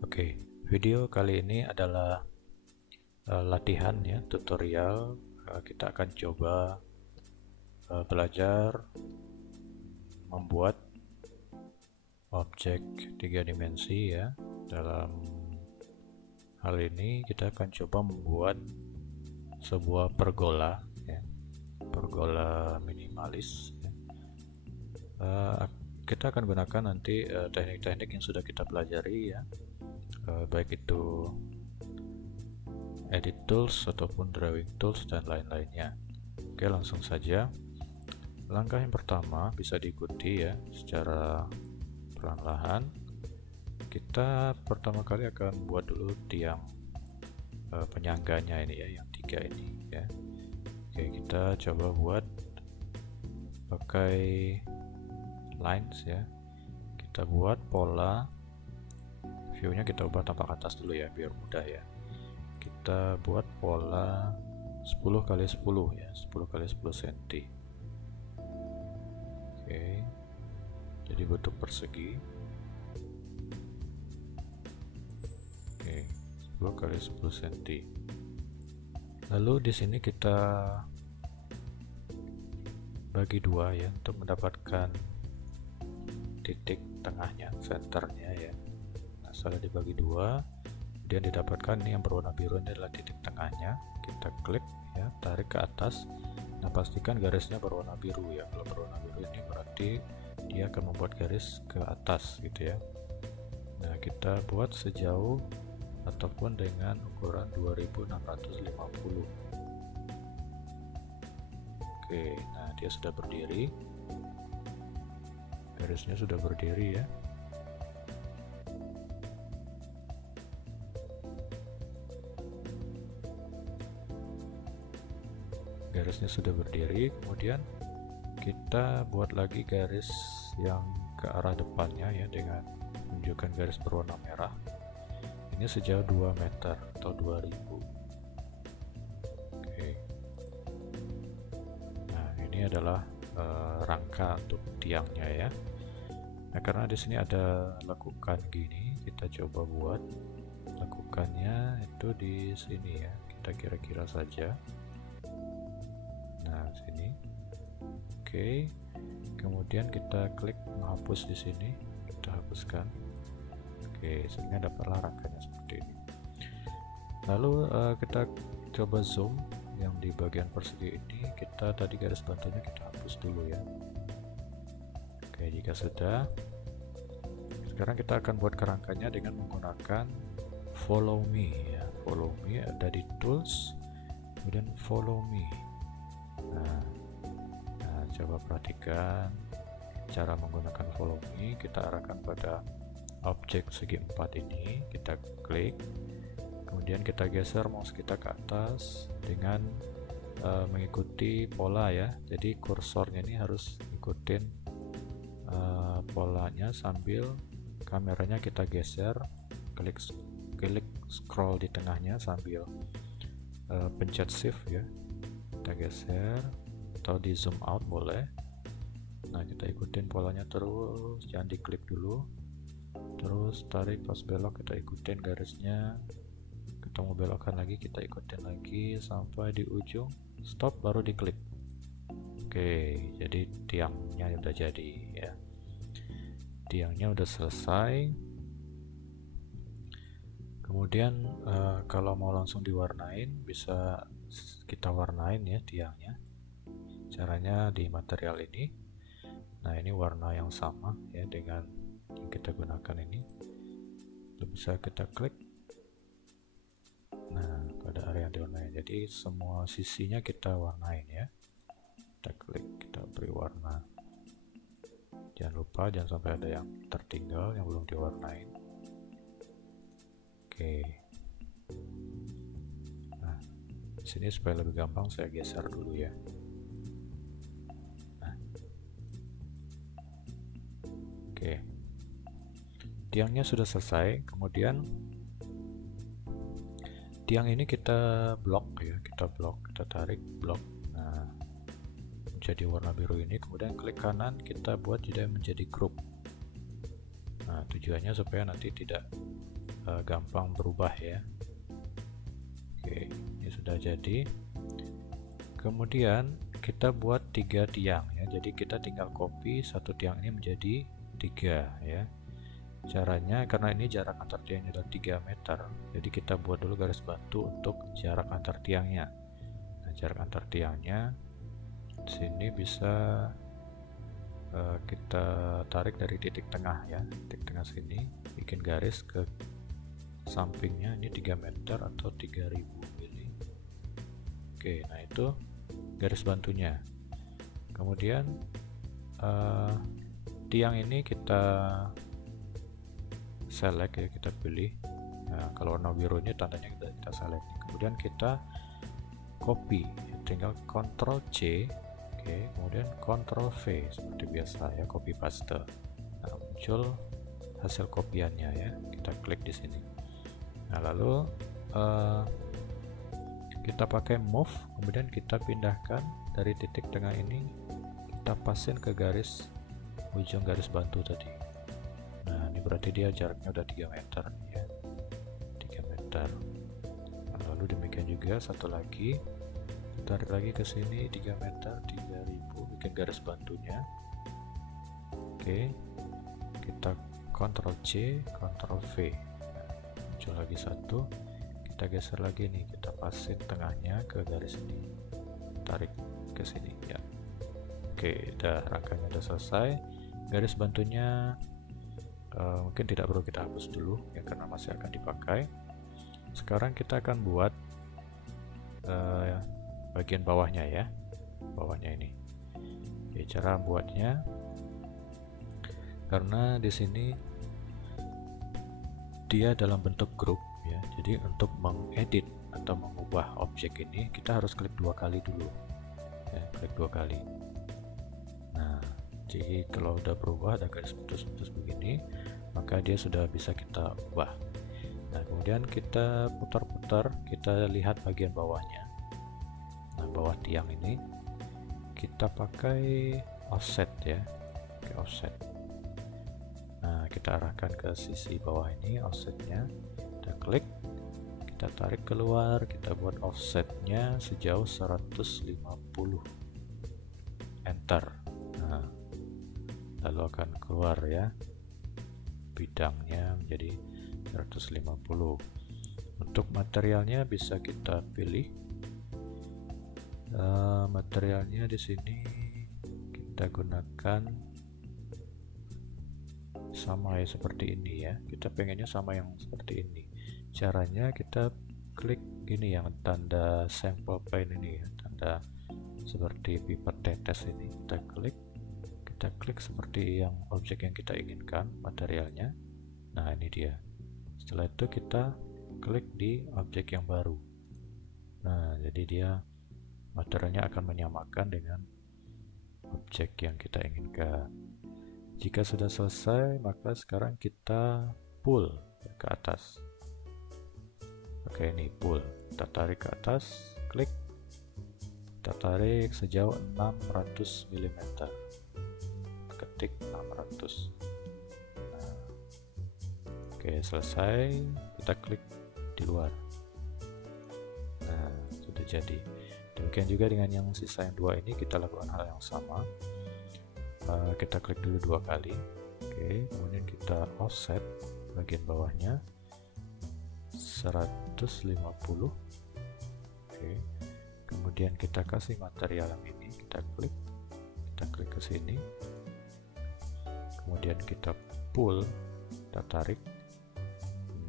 Oke, video kali ini adalah latihan ya, tutorial. Kita akan coba belajar membuat objek 3 dimensi ya. Dalam hal ini kita akan coba membuat sebuah pergola ya, pergola minimalis ya. Kita akan gunakan nanti teknik-teknik yang sudah kita pelajari ya, baik itu edit tools ataupun drawing tools dan lain-lainnya. Oke, langsung saja. Langkah yang pertama bisa diikuti ya secara perlahan-lahan. Kita pertama kali akan buat dulu tiang penyangganya ini ya, yang 3 ini ya. Oke, kita coba buat pakai lines ya. Kita buat pola, view-nya kita ubah tampak atas dulu ya biar mudah ya. Kita buat pola 10 kali 10 ya, 10 kali 10 cm. Oke, jadi bentuk persegi. Oke, 10 kali 10 cm. Lalu di sini kita bagi dua ya untuk mendapatkan titik tengahnya, senternya ya. Nah, setelah dibagi dua, kemudian didapatkan ini yang berwarna biru, ini adalah titik tengahnya. Kita klik ya, tarik ke atas. Nah, pastikan garisnya berwarna biru ya. Kalau berwarna biru ini berarti dia akan membuat garis ke atas gitu ya. Nah, kita buat sejauh ataupun dengan ukuran 2650. Oke, nah dia sudah berdiri. Garisnya sudah berdiri ya. Garisnya sudah berdiri, kemudian kita buat lagi garis yang ke arah depannya ya dengan menunjukkan garis berwarna merah. Ini sejauh 2 meter atau 2000. Oke. Nah, ini adalah rangka untuk tiangnya ya. Nah, karena di sini ada lekukan gini, kita coba buat lekukannya itu di sini ya. Kita kira-kira saja. Nah, sini. Oke. Kemudian kita klik menghapus di sini, kita hapuskan. Oke, sehingga dapatlah rangkanya seperti ini. Lalu kita coba zoom yang di bagian persegi ini. Kita tadi garis bantunya kita hapus dulu ya. Oke, jika sudah, sekarang kita akan buat kerangkanya dengan menggunakan follow me ya. Follow me ada di tools, kemudian follow me. Nah, coba perhatikan cara menggunakan follow me. Kita arahkan pada objek segi 4 ini, kita klik, kemudian kita geser mouse kita ke atas dengan mengikuti pola ya. Jadi kursornya ini harus ikutin polanya sambil kameranya kita geser, klik scroll di tengahnya sambil pencet shift ya, kita geser atau di zoom out boleh. Nah, kita ikutin polanya terus, jangan diklik dulu, terus tarik pas belok kita ikutin garisnya, ketemu belokan lagi kita ikutin lagi sampai di ujung, stop baru diklik. Oke, jadi tiangnya udah jadi ya, tiangnya udah selesai. Kemudian kalau mau langsung diwarnain bisa kita warnain ya tiangnya. Caranya di material ini. Nah, ini warna yang sama ya dengan yang kita gunakan ini. Bisa kita klik. Nah, pada area yang diwarnain. Jadi semua sisinya kita warnain ya. Kita klik, kita beri warna. Jangan lupa jangan sampai ada yang tertinggal yang belum diwarnain. Oke. Nah, di sini supaya lebih gampang saya geser dulu ya. Nah. Oke. Tiangnya sudah selesai, kemudian tiang ini kita blok ya, kita tarik blok. Nah, menjadi warna biru ini, kemudian klik kanan, kita buat jadi menjadi grup. Nah, tujuannya supaya nanti tidak gampang berubah ya. Oke, ini sudah jadi. Kemudian kita buat 3 tiang ya. Jadi kita tinggal copy satu tiang ini menjadi 3 ya. Caranya karena ini jarak antar tiangnya adalah 3 meter, jadi kita buat dulu garis bantu untuk jarak antar tiangnya. Nah, jarak antar tiangnya di sini bisa kita tarik dari titik tengah ya, titik tengah sini, bikin garis ke sampingnya ini 3 meter atau 3000 mili. Oke, nah itu garis bantunya. Kemudian tiang ini kita select ya, kita pilih. Nah, kalau warna birunya tandanya kita select. Kemudian kita copy, tinggal Ctrl C, oke, kemudian Ctrl V seperti biasa ya, copy paste. Nah, muncul hasil kopiannya ya. Kita klik di sini. Nah, lalu kita pakai move, kemudian kita pindahkan dari titik tengah ini, kita pasin ke garis ujung garis bantu tadi. Nah, ini berarti dia jaraknya udah 3 meter ya, 3 meter. Nah, lalu demikian juga satu lagi, tarik lagi ke sini 3 meter, 3000, bikin garis bantunya. Oke, kita Ctrl C, Ctrl V. Nah, muncul lagi satu, kita geser lagi nih, kita pasin tengahnya ke garis ini, tarik ke sini ya. Oke, udah, rangkanya udah selesai. Garis bantunya mungkin tidak perlu kita hapus dulu ya, karena masih akan dipakai. Sekarang kita akan buat bagian bawahnya ya, bawahnya ini. Oke, cara buatnya, karena di sini dia dalam bentuk grup ya, jadi untuk mengedit atau mengubah objek ini kita harus klik 2 kali dulu ya, klik 2 kali. Nah, jadi kalau udah berubah ada garis putus-putus begini, maka dia sudah bisa kita ubah. Nah, kemudian kita putar-putar, kita lihat bagian bawahnya. Nah, bawah tiang ini kita pakai offset ya, pakai offset. Nah, kita arahkan ke sisi bawah ini offsetnya, kita klik, kita tarik keluar, kita buat offsetnya sejauh 150, enter. Nah, lalu akan keluar ya bidangnya menjadi 150. Untuk materialnya bisa kita pilih. Materialnya di sini kita gunakan sama ya, seperti ini ya. Kita pengennya sama yang seperti ini. Caranya kita klik ini yang tanda sample pane ini ya, tanda seperti pipa tetes ini, kita klik seperti yang objek yang kita inginkan materialnya. Nah, ini dia. Setelah itu kita klik di objek yang baru. Nah, jadi dia materialnya akan menyamakan dengan objek yang kita inginkan. Jika sudah selesai, maka sekarang kita pull ke atas. Oke, ini pull, kita tarik ke atas, klik, kita tarik sejauh 600 mm, ketik 600. Nah, oke, selesai, kita klik di luar. Nah, sudah jadi. Demikian juga dengan yang sisa yang 2 ini, kita lakukan hal yang sama. Kita klik dulu 2 kali. Oke, kemudian kita offset bagian bawahnya 150. Oke, kemudian kita kasih material yang ini, kita klik ke sini, kemudian kita pull, kita tarik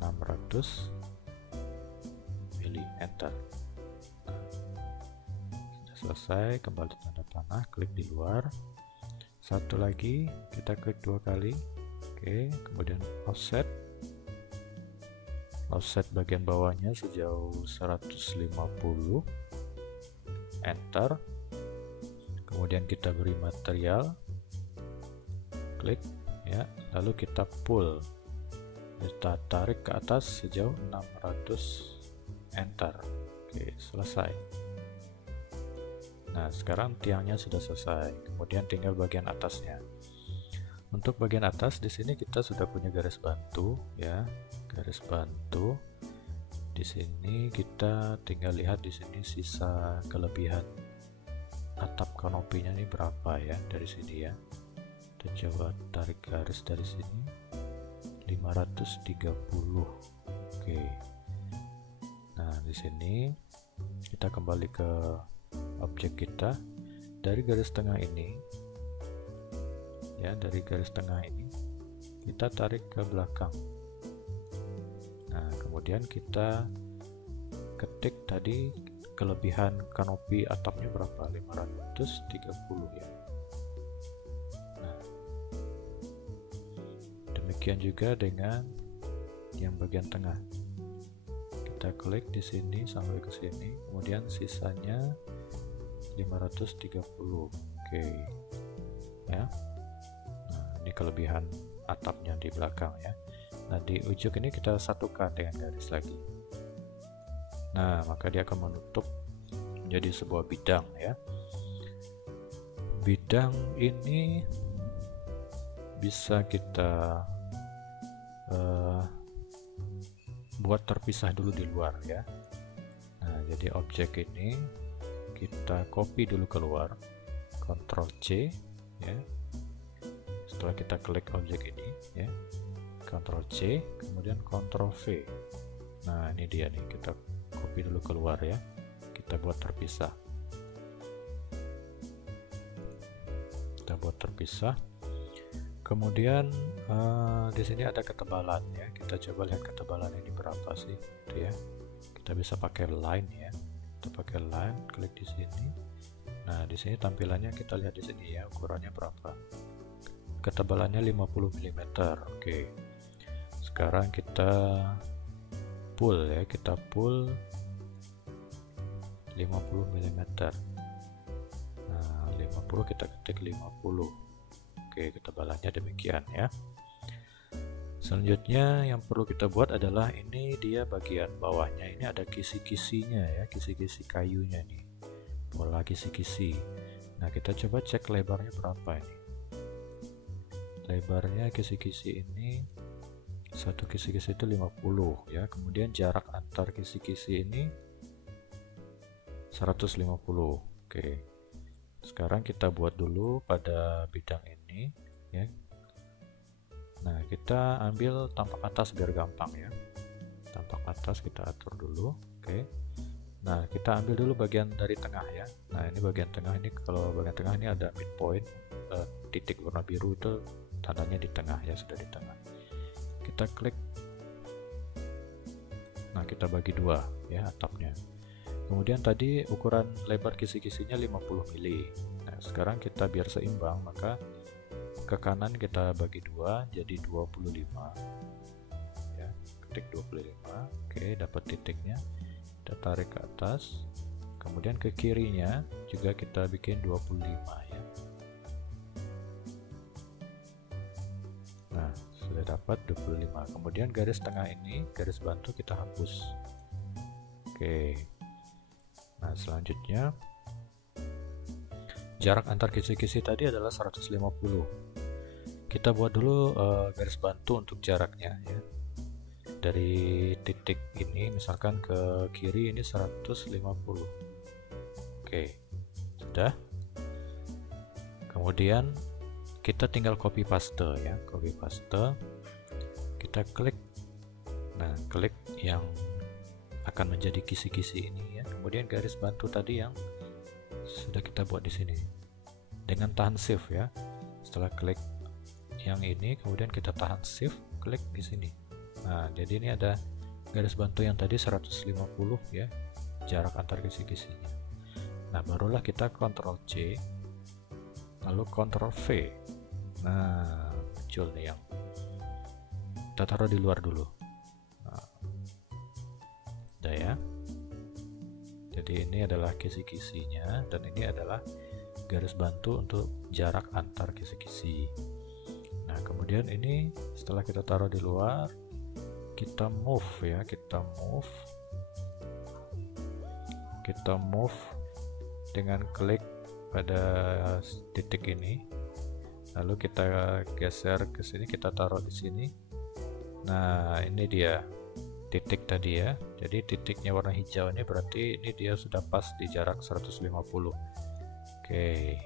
600 mili, enter. Sudah selesai, kembali tanda panah, klik di luar. Satu lagi, kita klik 2 kali. Oke, kemudian offset bagian bawahnya sejauh 150, enter. Kemudian kita beri material, klik ya, lalu kita pull, kita tarik ke atas sejauh 600, enter. Oke, selesai. Nah, sekarang tiangnya sudah selesai. Kemudian tinggal bagian atasnya. Untuk bagian atas di sini kita sudah punya garis bantu ya. garis bantu. Di sini kita tinggal lihat di sini sisa kelebihan atap kanopinya ini berapa ya dari sini ya. Kita coba tarik garis dari sini 530. Oke. Nah, di sini kita kembali ke objek kita. Dari garis tengah ini ya, dari garis tengah ini kita tarik ke belakang. Nah, kemudian kita ketik tadi kelebihan kanopi atapnya berapa, 530 ya. Nah, demikian juga dengan yang bagian tengah. Kita klik di sini sampai ke sini, kemudian sisanya 530. Oke ya. Nah, ini kelebihan atapnya di belakang ya. Nah, di ujung ini kita satukan dengan garis lagi. Nah, maka dia akan menutup menjadi sebuah bidang ya. Bidang ini bisa kita buat terpisah dulu di luar ya. Nah, jadi objek ini kita copy dulu keluar, Ctrl C ya. Setelah kita klik objek ini ya, Ctrl C, kemudian Ctrl V. Nah, ini dia nih, kita copy dulu keluar ya, kita buat terpisah. Kita buat terpisah. Kemudian di sini ada ketebalan ya, kita coba lihat ketebalan ini berapa sih, itu ya. Kita bisa pakai line ya, kita pakai line, klik di sini. Nah, di sini tampilannya kita lihat di sini ya, ukurannya berapa. Ketebalannya 50 mm. Oke. Sekarang kita pull ya, kita pull 50 mm. Nah, 50 kita ketik 50. Oke, ketebalannya demikian ya. Selanjutnya yang perlu kita buat adalah ini dia bagian bawahnya, ini ada kisi-kisinya ya, kisi-kisi kayunya nih, pola kisi-kisi. Nah, kita coba cek lebarnya berapa ini. Lebarnya kisi-kisi ini, satu kisi-kisi itu 50 ya. Kemudian jarak antar kisi-kisi ini 150. Oke. Sekarang kita buat dulu pada bidang ini ya. Nah, kita ambil tampak atas biar gampang ya. Tampak atas kita atur dulu. Oke. Nah, kita ambil dulu bagian dari tengah ya. Nah, ini bagian tengah ini, kalau bagian tengah ini ada midpoint, titik warna biru itu tandanya di tengah ya, sudah di tengah. Kita klik. Nah, kita bagi dua ya atapnya. Kemudian tadi ukuran lebar kisi-kisinya 50 mili. Nah, sekarang kita biar seimbang, maka ke kanan kita bagi dua jadi 25 ya, ketik 25. Oke, dapat titiknya, kita tarik ke atas, kemudian ke kirinya juga kita bikin 25 ya. Nah, sudah dapat 25. Kemudian garis tengah ini, garis bantu kita hapus. Oke. Nah, selanjutnya jarak antar kisi-kisi tadi adalah 150. Kita buat dulu garis bantu untuk jaraknya ya. Dari titik ini misalkan ke kiri ini 150. Oke, sudah. Kemudian kita tinggal copy paste ya, copy paste. Kita klik. Nah, klik yang akan menjadi kisi-kisi ini ya. Kemudian garis bantu tadi yang sudah kita buat di sini dengan tahan shift ya. Setelah klik yang ini, kemudian kita tahan shift, klik di sini. Nah, jadi ini ada garis bantu yang tadi 150 ya, jarak antar kisi-kisinya. Nah, barulah kita Ctrl C lalu Ctrl V. Nah, muncul nih yang kita taruh di luar dulu. Nah, udah ya. Jadi ini adalah kisi-kisinya dan ini adalah garis bantu untuk jarak antar kisi-kisi. Nah, kemudian ini setelah kita taruh di luar, kita move ya, kita move dengan klik pada titik ini. Lalu kita geser ke sini, kita taruh di sini. Nah, ini dia titik tadi ya. Jadi titiknya warna hijau ini berarti ini dia sudah pas di jarak 150. Oke.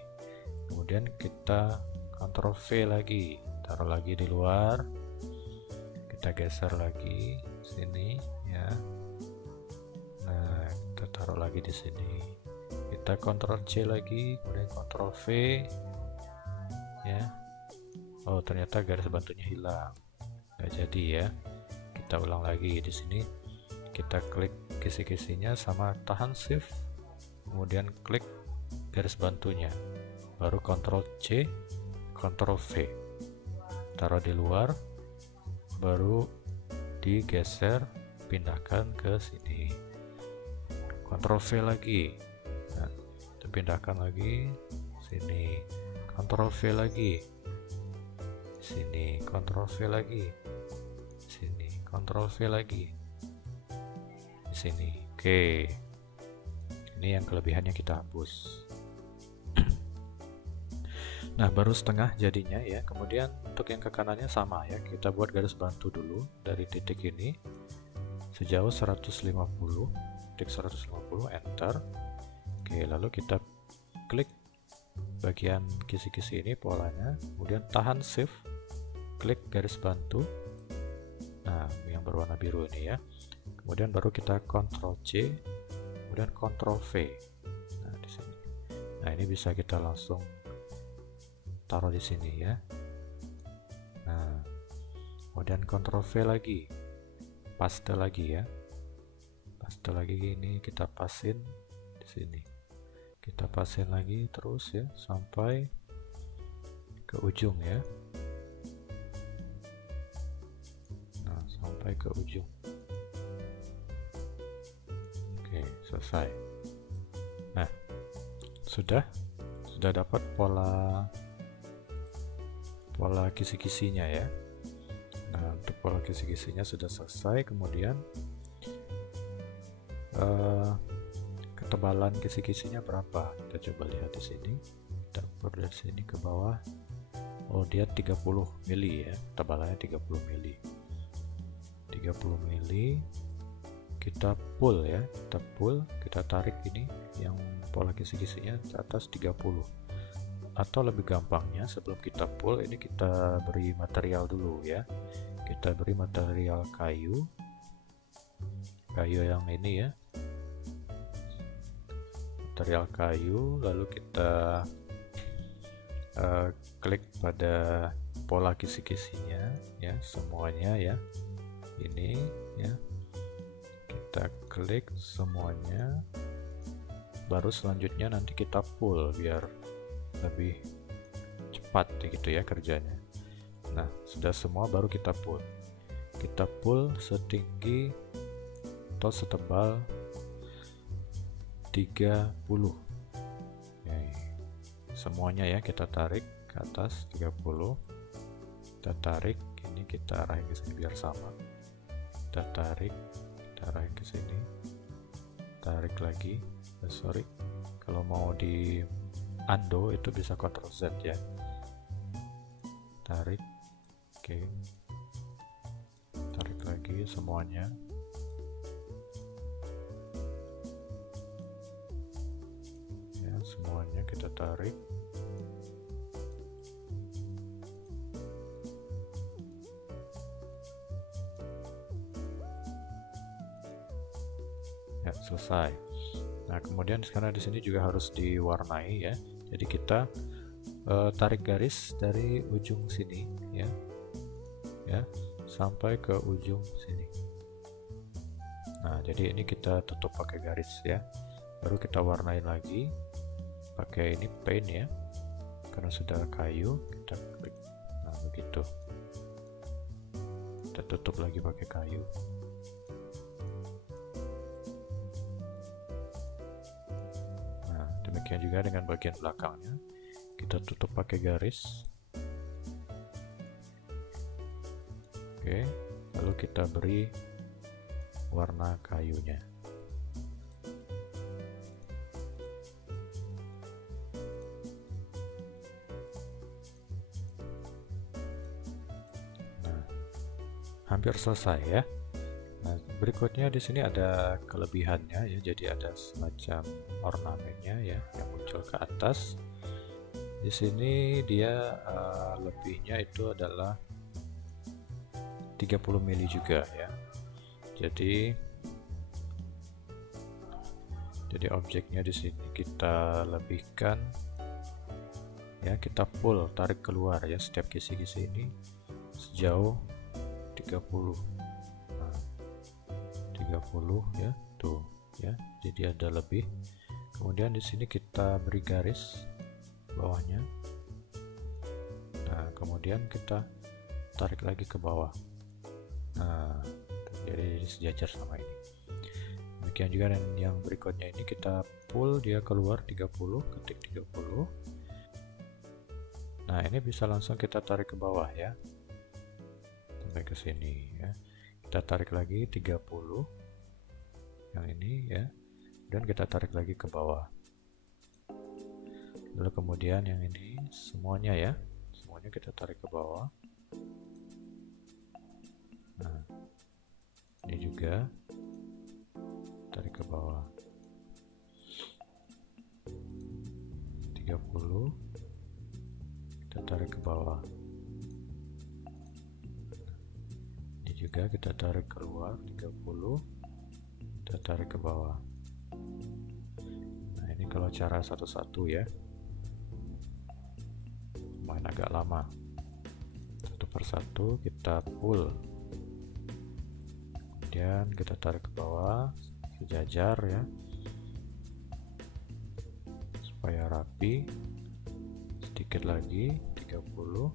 Kemudian kita Ctrl V lagi, taruh lagi di luar. Kita geser lagi sini ya. Nah, kita taruh lagi di sini. Kita Ctrl C lagi, kemudian Ctrl V ya. Oh, ternyata garis bantunya hilang. Nggak jadi ya. Kita ulang lagi di sini. Kita klik kisi-kisinya sama tahan Shift, kemudian klik garis bantunya. Baru Ctrl C, Ctrl V. Taruh di luar, baru digeser, pindahkan ke sini. Ctrl V lagi. Nah, kita pindahkan lagi sini. Ctrl V lagi. Sini, Ctrl V lagi. Sini, Ctrl V lagi. Di sini. Oke. Ini yang kelebihannya kita hapus. Nah, baru setengah jadinya ya. Kemudian untuk yang ke kanannya sama ya. Kita buat garis bantu dulu dari titik ini sejauh 150, titik 150, enter. Oke, lalu kita klik bagian kisi-kisi ini polanya, kemudian tahan Shift, klik garis bantu. Nah, yang berwarna biru ini ya. Kemudian baru kita Ctrl C, kemudian Ctrl V. Nah, di sini. Nah, ini bisa kita langsung taruh di sini ya. Nah, kemudian Ctrl V lagi, paste lagi ya. Paste lagi, ini kita pasin di sini. Kita pasin lagi terus ya sampai ke ujung ya. Nah, sampai ke ujung. Oke, selesai. Nah, sudah dapat pola kisi-kisinya ya. Nah, untuk pola kisi-kisinya sudah selesai. Kemudian ketebalan kisi-kisinya berapa? Kita coba lihat di sini. Kita ukur dari sini ke bawah. Oh, dia 30 mili ya. Tebalannya 30 mili. 30 mili. Kita pull ya. Kita pull, kita tarik ini yang pola kisi-kisinya ke atas 30. Atau lebih gampangnya, sebelum kita pull ini kita beri material dulu ya. Kita beri material kayu yang ini ya, material kayu, lalu kita klik pada pola kisi-kisinya ya, semuanya ya, ini ya, kita klik semuanya, baru selanjutnya nanti kita pull biar lebih cepat gitu ya kerjanya. Nah, sudah semua baru kita pull. Kita pull setinggi atau setebal 30 ya, semuanya ya, kita tarik ke atas 30. Kita tarik ini, kita arahin ke sini biar sama. Kita tarik, kita arahin ke sini, tarik lagi. Sorry, kalau mau di undo itu bisa Ctrl Z ya. Tarik, oke. Tarik lagi semuanya. Ya, semuanya kita tarik. Ya, selesai. Nah, kemudian sekarang di sini juga harus diwarnai ya. Jadi kita tarik garis dari ujung sini ya, sampai ke ujung sini. Nah, jadi ini kita tutup pakai garis ya. Baru kita warnai lagi pakai ini paint ya. Karena sudah kayu, kita klik. Nah, begitu. Kita tutup lagi pakai kayu. Demikian juga dengan bagian belakangnya, kita tutup pakai garis. Oke, lalu kita beri warna kayunya. Nah, hampir selesai ya. Nah, berikutnya di sini ada kelebihannya ya, jadi ada semacam ornamennya ya yang muncul ke atas. Di sini dia lebihnya itu adalah 30 mili juga ya. Jadi objeknya di sini kita lebihkan ya, kita pull, tarik keluar ya setiap kisi-kisi ini sejauh 30. Nah, 30 ya, tuh ya. Jadi ada lebih. Kemudian di sini kita beri garis bawahnya. Nah, kemudian kita tarik lagi ke bawah. Nah, jadi sejajar sama ini. Demikian juga dan yang berikutnya ini kita pull dia keluar 30, ketik 30. Nah, ini bisa langsung kita tarik ke bawah ya. Sampai ke sini ya. Kita tarik lagi 30. Yang ini ya. Dan kita tarik lagi ke bawah. Lalu kemudian yang ini semuanya ya. Semuanya kita tarik ke bawah. Nah, ini juga tarik ke bawah 30, kita tarik ke bawah. Ini juga kita tarik keluar 30, kita tarik ke bawah. Nah, ini kalau cara satu-satu ya, lumayan agak lama. Satu persatu kita pull, kemudian kita tarik ke bawah sejajar ya, supaya rapi. Sedikit lagi 30.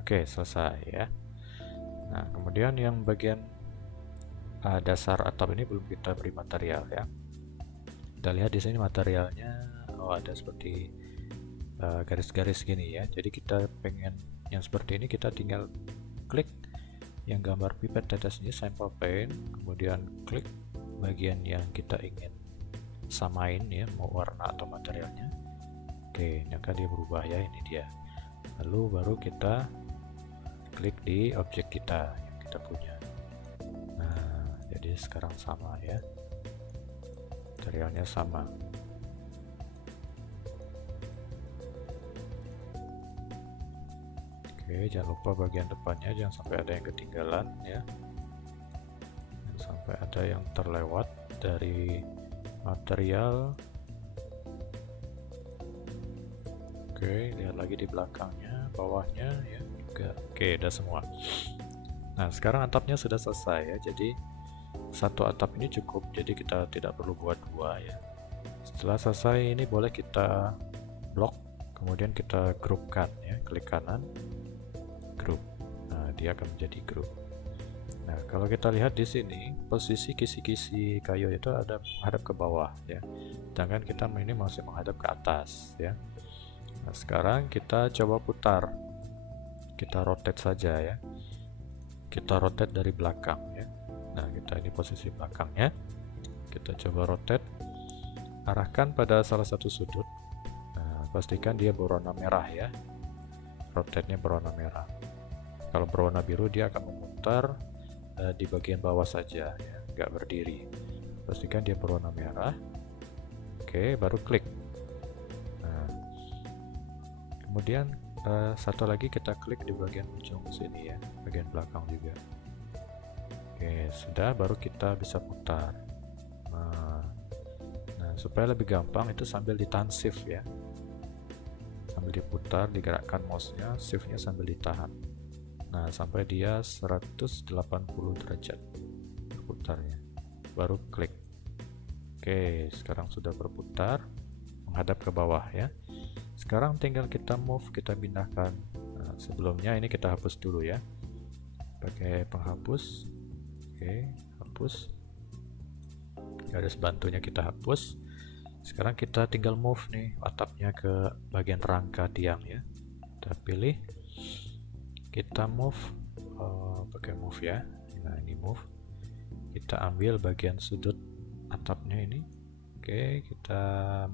Oke, selesai ya. Nah, kemudian yang bagian dasar atap ini belum kita beri material ya. Kita lihat di sini materialnya, ada seperti garis-garis gini ya. Jadi kita pengen yang seperti ini, kita tinggal klik yang gambar pipet tetesnya sample pane, kemudian klik bagian yang kita ingin samain ya, mau warna atau materialnya. Oke, maka dia berubah ya, ini dia. Lalu baru kita klik di objek kita yang kita punya. Nah, jadi sekarang sama ya, materialnya sama. Oke, jangan lupa bagian depannya jangan sampai ada yang ketinggalan ya, jangan sampai ada yang terlewat dari material. Oke, lihat lagi di belakangnya, bawahnya ya juga. Oke, udah semua. Nah, sekarang atapnya sudah selesai ya, jadi satu atap ini cukup, jadi kita tidak perlu buat dua ya. Setelah selesai ini boleh kita blok, kemudian kita grupkan ya, klik kanan, grup. Nah, dia akan menjadi grup. Nah, kalau kita lihat di sini posisi kisi-kisi kayu itu ada menghadap ke bawah ya, sedangkan kita ini masih menghadap ke atas ya. Nah, sekarang kita coba putar, kita rotate saja ya, kita rotate dari belakang ya. Nah, kita ini posisi belakangnya, kita coba rotate, arahkan pada salah satu sudut. Nah, pastikan dia berwarna merah ya, rotate-nya berwarna merah. Kalau berwarna biru dia akan memutar di bagian bawah saja ya, nggak berdiri. Pastikan dia berwarna merah. Oke, baru klik. Nah, kemudian satu lagi kita klik di bagian ujung sini ya, bagian belakang juga. Oke, sudah, baru kita bisa putar. Nah, supaya lebih gampang itu sambil ditahan shift ya, sambil diputar, digerakkan mouse-nya, shift-nya sambil ditahan. Nah, sampai dia 180 derajat berputarnya, baru klik. Oke, sekarang sudah berputar menghadap ke bawah ya. Sekarang tinggal kita move, kita pindahkan. Nah, sebelumnya ini kita hapus dulu ya, pakai penghapus. Oke, hapus, garis bantunya kita hapus. Sekarang kita tinggal move nih atapnya ke bagian rangka tiang ya, kita pilih, kita move, pakai move ya. Nah, ini move, kita ambil bagian sudut atapnya ini. Oke, kita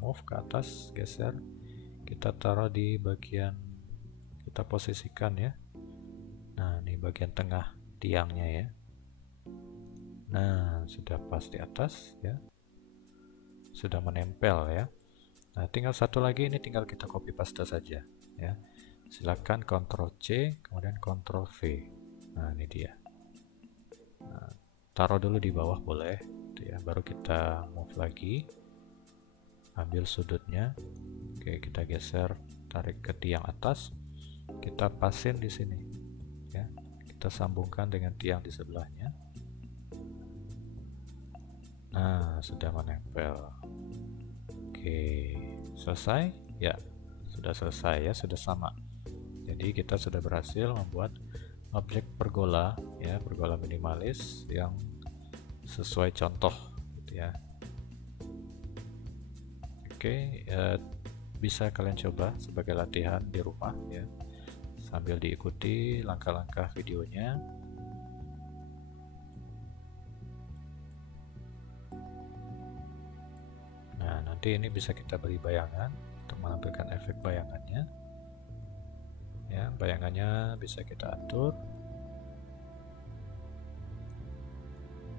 move ke atas, geser, kita taruh di bagian, kita posisikan ya. Nah, ini bagian tengah tiangnya ya. Nah, sudah pas di atas ya, sudah menempel ya. Nah, tinggal satu lagi, ini tinggal kita copy paste saja ya. Silakan Ctrl C, kemudian Ctrl V. Nah, ini dia. Nah, taruh dulu di bawah boleh, gitu ya. Baru kita move lagi, ambil sudutnya. Oke, kita geser, tarik ke tiang atas, kita pasin di sini, ya. Kita sambungkan dengan tiang di sebelahnya. Nah, sudah menempel. Oke, selesai? Ya, sudah selesai ya, sudah sama. Jadi kita sudah berhasil membuat objek pergola ya, pergola minimalis yang sesuai contoh gitu ya. Oke, bisa kalian coba sebagai latihan di rumah ya, sambil diikuti langkah-langkah videonya. Nah, nanti ini bisa kita beri bayangan untuk menampilkan efek bayangannya. Ya, bayangannya bisa kita atur.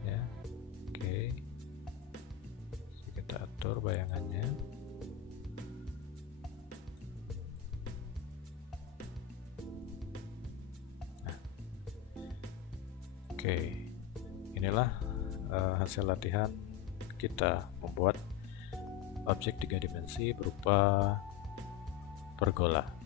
Ya, oke. Bisa kita atur bayangannya. Nah, oke. Inilah hasil latihan kita membuat objek 3 dimensi berupa pergola.